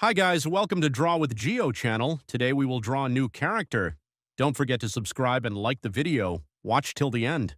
Hi guys, welcome to Draw with Geo channel. Today we will draw a new character. Don't forget to subscribe and like the video. Watch till the end.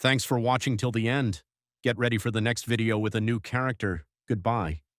Thanks for watching till the end. Get ready for the next video with a new character. Goodbye.